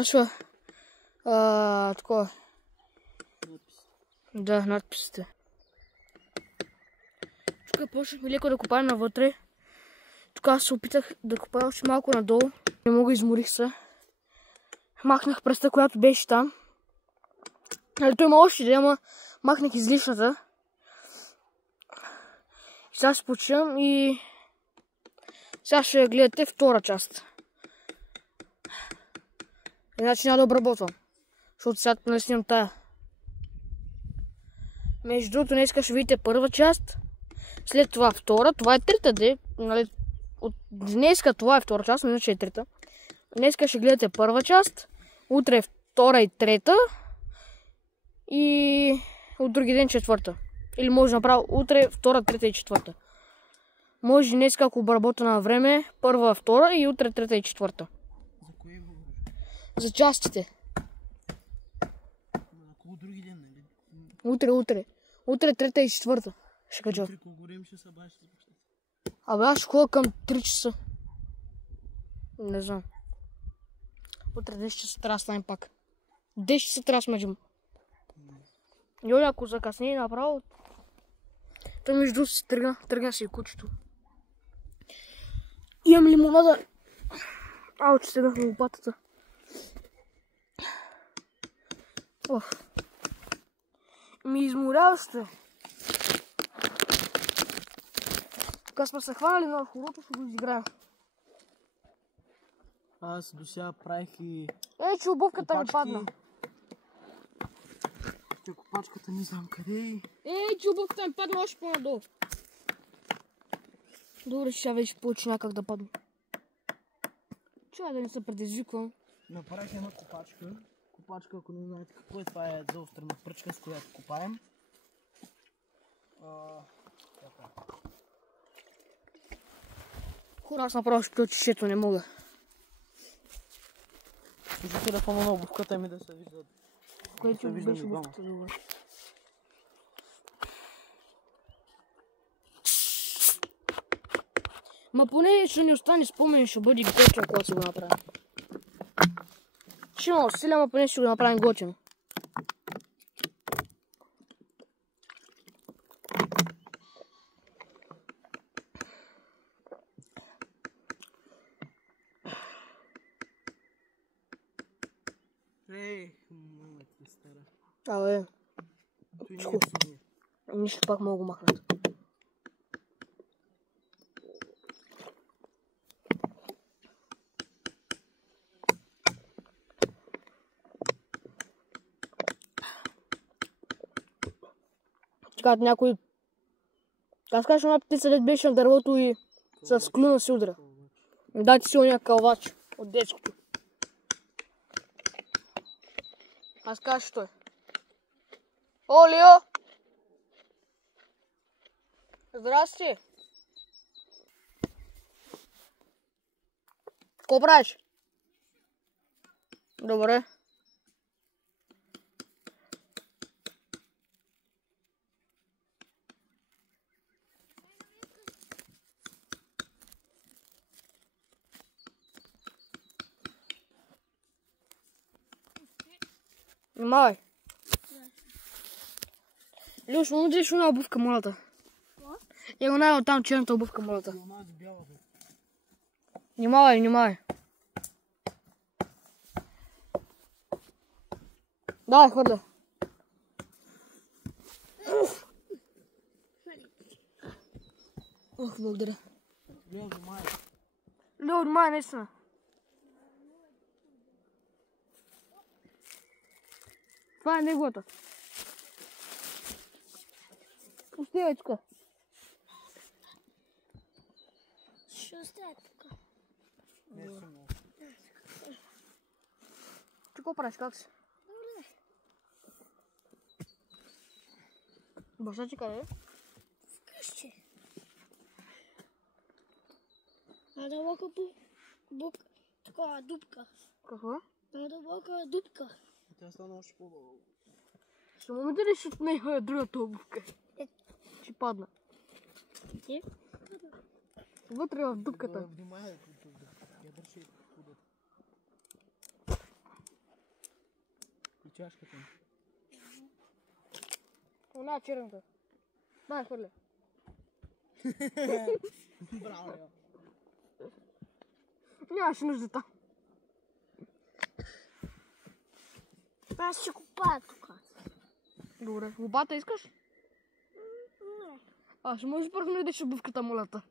завършва такова. Да, надписите. Тук почнахме леко да копаем навътре. Тук аз се опитах да копая още малко надолу. Не мога, изморих се. Махнах пръста, която беше там. Той има още да, ама махнах излишната. Сега се почивам и сега ще гледате втора част. Иначе няма да обработвам, защото сега не снимам тая. Между другото, днеска ще видите първа част, след това втора, това е трета, нали? От днеска това е втора част, но иначе е трета. Днеска ще гледате първа част, утре е втора и трета и от други ден четвърта. Или може направо утре, втора, трета и четвърта. Може днеска, ако обработа на време, първа, втора и утре, трета и четвърта. За кое говориш? За частите. Ако други ден, нали? Утре. Утре, трета и четвърта. Ще кажа. Утре колко време ще се бавиш? Абе, аз ще ходя към 3 часа. Не знам. Утре 10 часа трябва да станем пак. 10 часа трябва да смъджим. Йоля, ако закъсне направо, той между другото се тръгна си и кучето. Имам лимонада. Ау, че седнах на лопатата. Ох. Ми изморяващо. Тук сме се хванали на хорото, ще го изиграем. Аз до сега правих и... Че обувката ми падна. Те копачката не знам къде е. Че обувката ми падна още по-надолу. Добре, ще вече получи някак да падне. Чай да не се предизвиквам. Направих една копачка. Копачка, ако не знаете какво е, това е заострена пръчка, с която копаем. Хора, аз направо ще плюя чешето, не мога. Служи телефона на обувката ми да се вижда. Което беше обувката добре. Ма поне ще ни остане спомен, ще бъде готино, когато си го направим. Ще има усилия, ма поне ще го направим готино. Мама ти стара. Абе. Нищо пак мога го махнат. Чекат някой... Аз кажа една птица, дет беше на дървото и с клюна си удра. Дайте си ония кълвач от детското. Аз кажа, що е. О, Лио! Здрасти! Ко правиш? Добре. Внимавай. Люш, му взеш една обувка, молата. Его най оттам черната обувка, молата. Внимавай. Давай, хвърля. Ох, благодаря. Лео, внимай, наистина. Това е неговата. Пусти тук. Ще оставя тук. Ти какво правиш, как си? Добре. Баща ти къде е? Вкъщи. Надълбока такова дупка. Какво? Надълбока дупка. Тя стана още по-долу. Ще му ли ще от нея другата обувка? Ще падна. Ти? Вътре в дупката. Внимай, я държи. чашката. Она черната. Дай, хвърля. Браво, йо. Нямаше нужда там. Аз ще купая тук. Добре, лопата искаш? Не. А, ще можеш първо да идеш обувката, молята.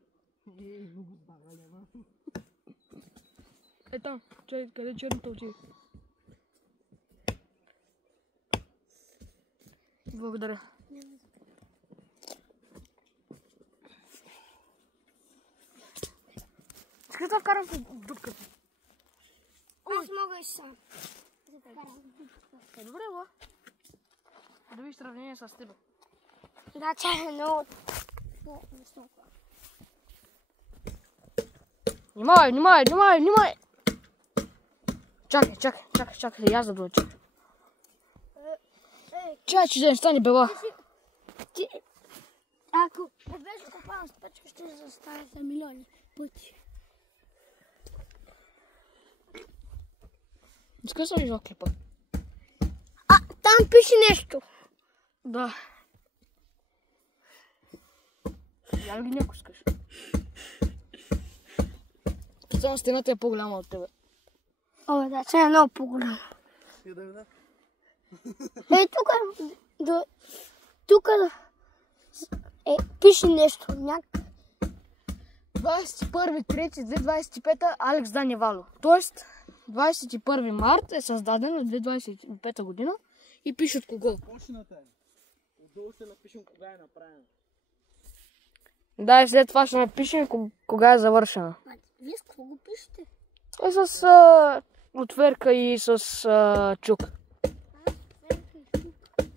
Е там, чай, къде черната очи? Благодаря. Искаш да вкарам в дупката? Аз мога и сам. Е, добре, ла. Да видиш сравнение с теб. Да, чай е много... Внимай, внимай, внимай, внимай! Чакай, я за да чакай. Чай, че да не стане бела. Ако не беше копал с печка, ще застане за милиони пъти. Искаш да виждам клипа? А, там пише нещо. Да. Я ли ги някой искаш? Само стената е по-голяма от тебе. О, да, че е много по-голямо. И да видя. Е, тук пише нещо. 21.3.2025 Алекс Даневало. Тоест, 21 март е създаден на 2025 година и пише от кого? Почната е. Отдолу ще напишем кога е направена. Да, и след това ще напишем кога е завършена. Вие с какво го пишете? Е с отверка и с чук.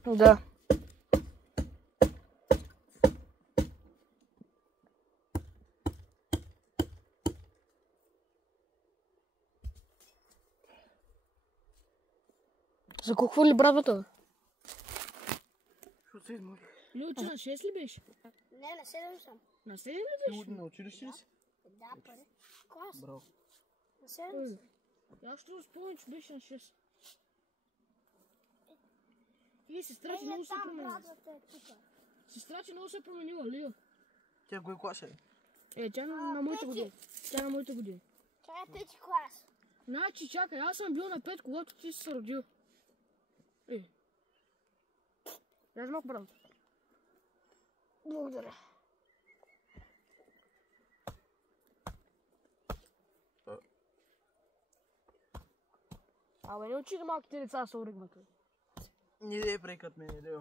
Да. За колко хвърли брадвата? Що се измори? Люча, на 6 ли беше? Не, на 7 съм. На 7 ли беше? На училище ли си? Да, пари. Клас. Браво. На 7 съм. Аз ще спомня, че беше на 6. И сестра ти много се Там променила. брадвата е тук. Сестра ти много се променила, Лио. Тя кой клас е? Е, тя на моята година. Тя на моята година. Това е 5 клас. Значи, чакай, аз съм бил на 5, когато ти си се родил. Е. Я малко брат. Благодаря. Абе, не учи да малките деца са оригмата. Не да е прекът мене, Лео.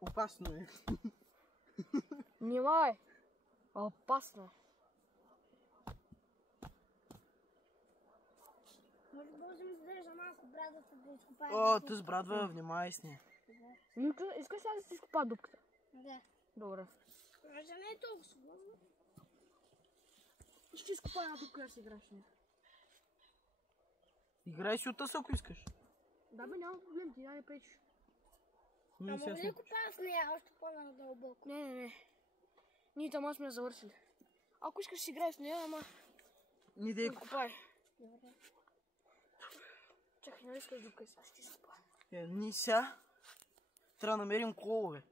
Опасно е. Внимай! Опасно е. Може да ми дадеш за малко брадвата да изкопая. О, тъс брадва, внимай с нея. Люка, искаш ли да си изкопа дупката? Да. Добре. Може не е толкова сложно. Ще изкопа една дупка да си играеш с нея. Играй си от тъс, ако искаш. Да бе, няма проблем, ти не пречиш. А мога ли да копая с нея още по-надълбоко? Не. Ние там сме завършили. Ако искаш да си играеш с нея, ама... Не да е Копай. Чакай, не искаш дупка си, аз ще изкопа. Ние сега трябва да намерим колове.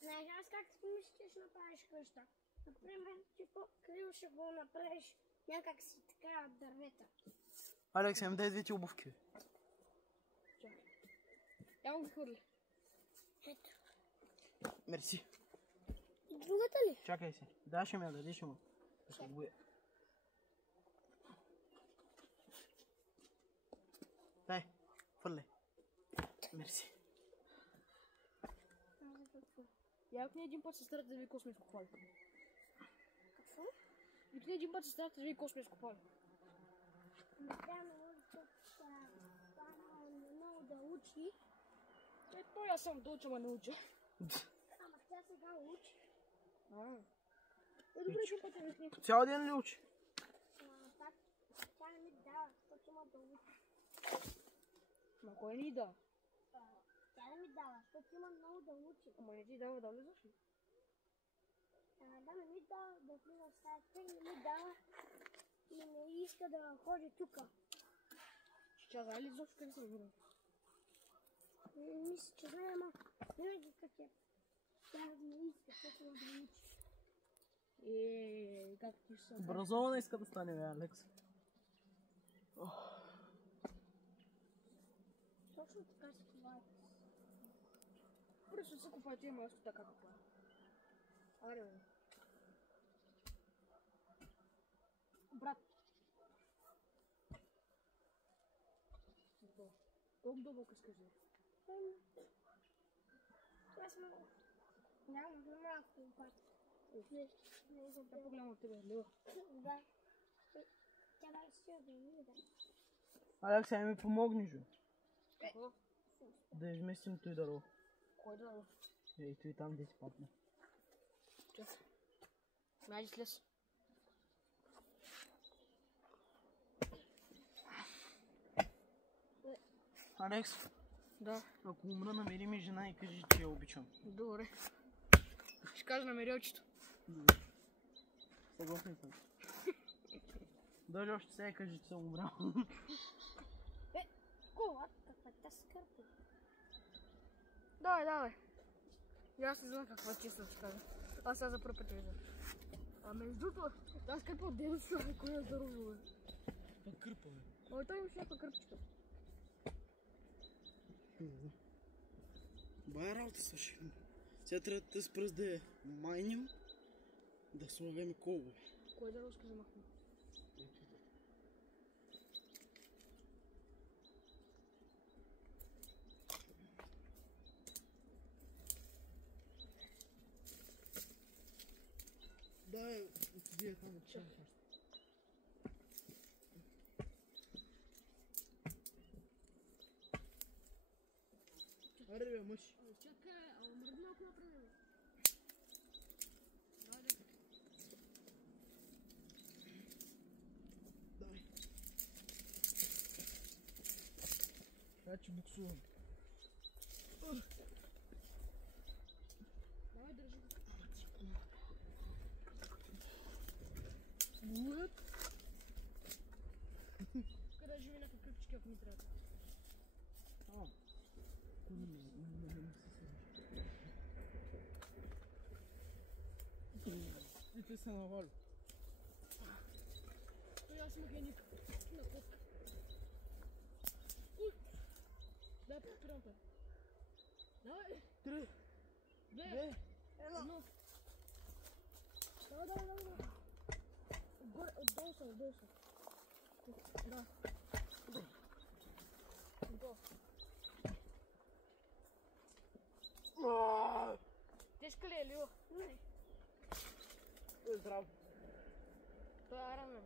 Знаеш, аз как си мислиш да направиш къща? Например, ти по-криво ще го направиш някак си така дървета. Алекс, ем дай двете обувки. Я го хвърли. Ето. Мерси. И другата ли? Чакай се. Даш ми я, дадеш му. Да се боя. Дай, хвърли. Мерси. Якни един път сестрата да ви какво сме изкопали. Какво? Якни един път сестрата да ви какво сме изкопали. Тя много да учи. Е, той аз съм да уча, ма не уча. Ама тя сега учи. Е, добре, един път я обясни. По цял ден ли учи? Так, тя не ми дава, защото има да учи. Ма кой ни да? Тя не ми дава, защото има много да учи. Ама не ти дава да влизаш ли? Да, не ми дава да влиза в стаята, не ми дава и не иска да ходи тука. Тя знае ли изобщо къде съм върнал? Мисля, че знае, ама винаги като я трябва да не иска, защото да не учи. Как ти ще се... Образована иска да стане, бе, Алекс. Точно така се това. Просто се купайте и масто така купа. Аре, бе. Брат. Колко дълбоко искаш да е? Аз съм... Нямам за малко опат. Да погледам от тебе, Лео. Да. Тя да си обяви, да. Алекс, ай ми помогнеш, бе. Какво? Да изместим той дърво. Кой да? Ей, той там да си падне. Чакай. Майди слез. Алекс, Да. ако умра, намери ми жена и кажи, че я обичам. Добре. Ще кажа намери очито. Съгласен съм. Дойде още сега и кажи, че съм умрял. Колата, каква скърпа. Давай. И аз не знам каква чисто ще кажа. Аз сега за първи път виждам. А между другото, тази кърпа от дедото, кой е здорово, бе. Каква кърпа, бе? Ой, той имаше някаква кърпичка. Бая работа свършихме. Сега трябва да с пръст да я майним, да слагаме колове. Кой да руска замахна? Да, отиди там от чаша. Аре, бе, мъж. Чакай, ама мръдна малко направи. Давай. Сега че буксувам. Давай, държи го. What? Къде живи някакви кръпчики, ако ми трябва. И те се навали. Той аз имах едни на котка. Уй! Дай подпирам те. Давай! 3, 2, 1. 1. Давай. Отгоре, отдолу са. Да. Отдолу. Тежка ли е, Лио? Не. Здраво. Той е Айронмен.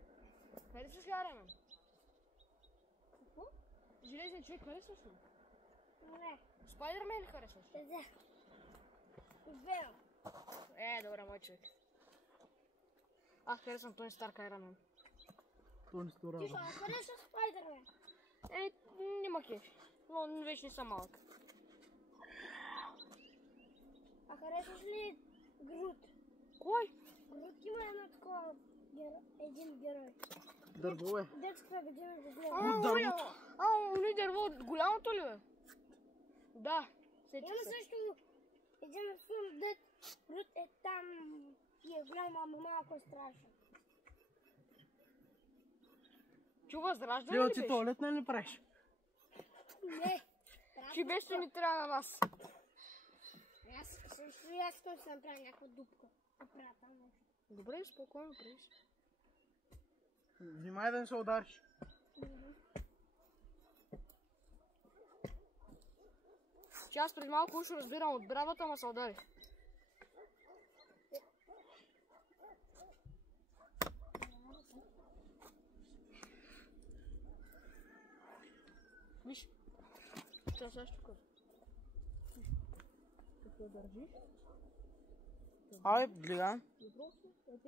Харесваш ли Айронмен? Какво? Железният човек харесваш ли? Не. Спайдермен ли харесваш? Да. Вел. Добре, мой човек. Аз харесвам Тони Старк Айронмен. То не стора. Ти ще харесваш Спайдермен? Няма кеф. Но вече не съм малък. А харесваш ли Грут? Кой? Грут има едно такова един герой. Дърво е. Детската година го гледам. дървото. Уни дърво от голямото ли бе? Да. Има също един филм, дет Грут е там и е голям, ама малко е страшно. Чува възраждане Лео, ли ти беше? туалет не ли правиш? Не. Ти беше ни трябва на нас. Аз също и аз искам да си направя някаква дупка. Направя там нещо. Добре, спокойно правиш. Внимай да не се удариш. Че аз преди малко уж разбирам от брадата, ама се удари. Виж. Сега ще кажа. Какво държиш? Абе, гледам.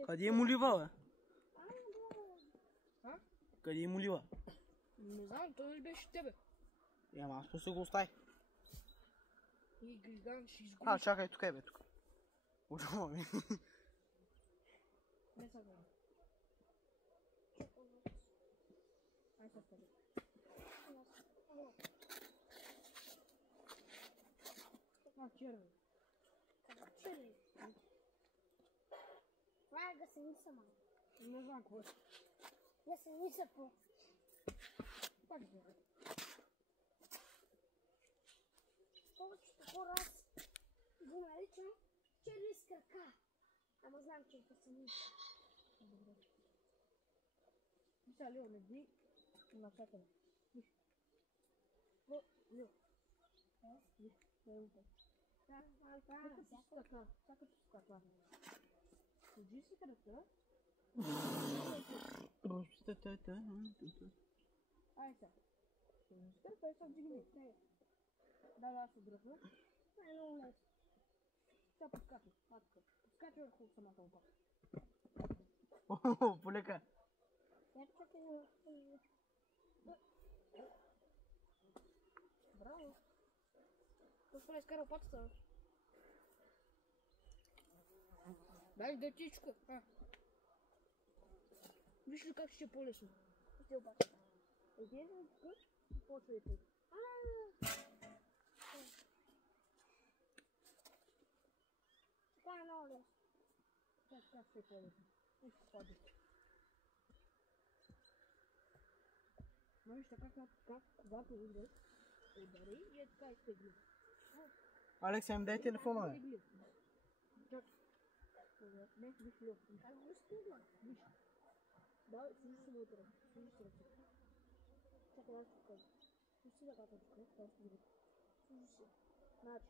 Къде е молива, бе? А? Къде е молива? Не знам, той ли беше тебе? Ама аз после го оставих. И Григан ще изгуби. Чакай, тук е, бе, тук. Ужава ми. Не са гледа. Ай са тебе. черви. Черви. Това е гасеница, мама. Не знам какво е. Гасеница по. Пак да. Повечето хора аз го наричам черви с крака. Ама знам, че е гасеница. Добре. Вижте, Лио, не ди навсякъде. Виж. Лио. Виж, не е така. Сакаш така. Ходи си кръста. Ай сега. Скърпай се вдигни. Да, аз се дръпна. Това е много лесно. Сега подскачай. Подскачай върху самата опа. О, полека. Чакай да... Браво. Какво изкара опатата? Дай дъчичка. Виж ли как ще е по-лесно? Ще обаче. Излезем тук и почвай тук. Това е много лесно. Как ще е по-лесно? Нищо пади. Но виж така как когато удреш, удари и е така изтегли. Алекс, им дай телефона, бе. Изтегли. Чак. Не, виж ли. Как го стигна? Виж. Да, служи се вътре. Служи се ръце. Чакай, аз ще кажа. Служи си ръката тук, така ще види. Служи се. Значи,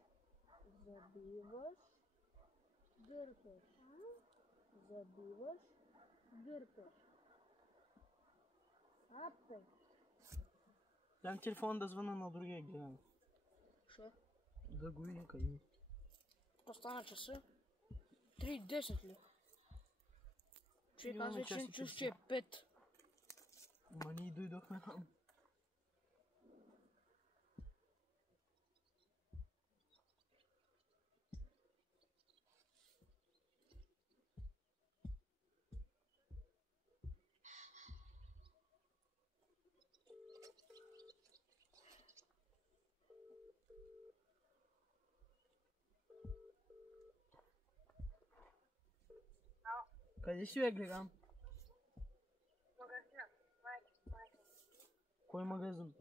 забиваш, дърпаш. Забиваш, дърпаш. Апе. Дам телефон да звъна на другия гледам. Шо? Да го видим къде. Остана часа. 3:10 ли? Човек, аз вече не чуш, че е 5. Ма ние дойдохме там. Къде си, бе, гледам? Магазина. Майка. Кой магазин?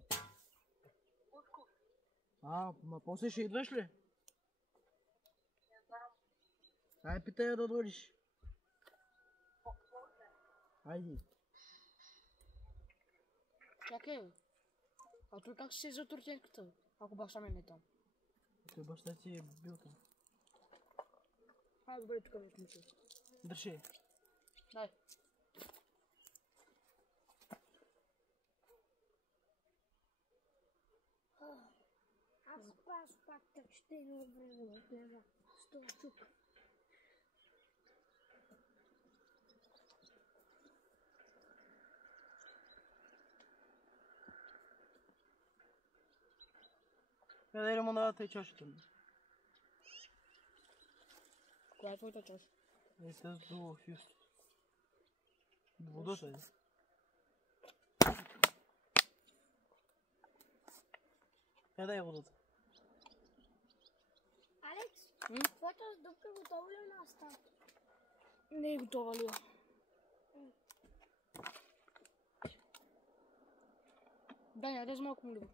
Ма после ще идваш ли? Не знам. Ай, питай я да дойдеш. Айди. Чакай. А той как ще се за туртенката? Ако баща ми не е там. Той баща ти е бил там. Добре, тук ми смисъл. Държи. Дай. Аз пак так ще едно време да гледа столчук. Дай лимонадата и чашата ми. Коя е твоята чаша? Е, тази до фюст. До водата е. Дай водата. Алекс, твоята дупка готова ли на остата? Не е готова ли? Дай, нарез малко мливо.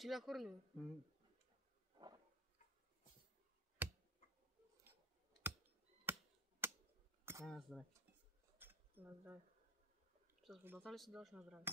Чиля хвърли. На здраве. На здраве. С водата ли се даваш на здраве?